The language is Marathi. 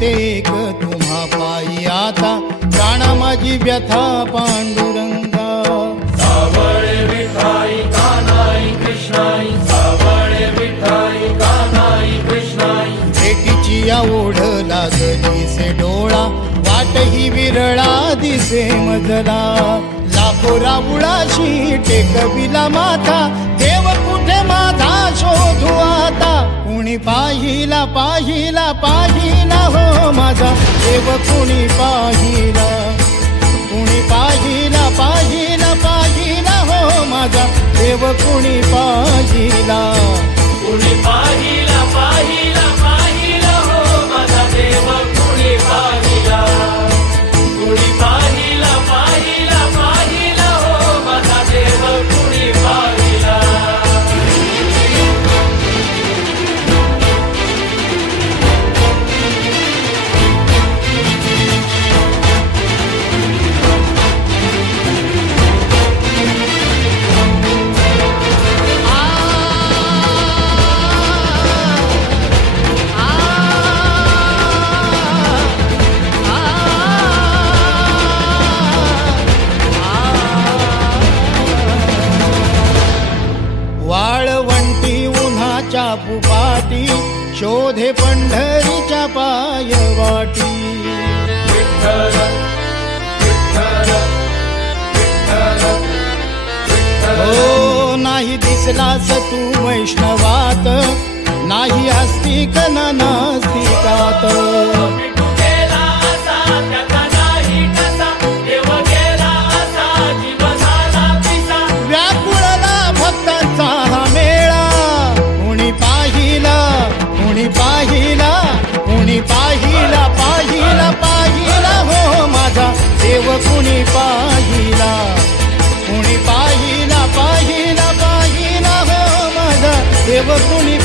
तेक तुम्हा पायी आता प्राणा माझी व्यथा पांडुरंगा सावळे विठाई कानाई कृष्णाई सावळे विठाई कानाई कृष्णाई भेटीची या ओढ लागली से डोळा वाट ही विरळा दिसे मजला लाखो राबुळाशी टेकविला माथा देव कुठे माझा शोधू आता कुणी पाहिला पाहिला पाहिला हो माझा देव कुणी पाहिला कुणी पाहिला पाहिला पाहिला हो माझा देव कुणी पाहिला कुणी पाहिला पाहिला पाहिला हो माझा देव कुणी पाहिला कुणी पाहिला पाहिला पाहिला हो माझा देव कुणी पाहिला वाळवंटी उन्हाच्या पुपाटी शोधे पंढरीच्या पायवाटी विठ्ठल विठ्ठल विठ्ठल हो नाही दिसलास तू वैष्णवात नाही अस्तिक न नास्तिकात गेला असा त्याचा नाही कसा देव गेला असा जीव झाला पिसा व्याकुळला भक्तांचा हा मेळा कुणी पाहिला कुणी पाहिला कुणी पाहिला पाहिला पाहिला हो माझा देव कुणी पाहिला कुणी पाहिला पाहिला पाहिला हो माझा देव कुणी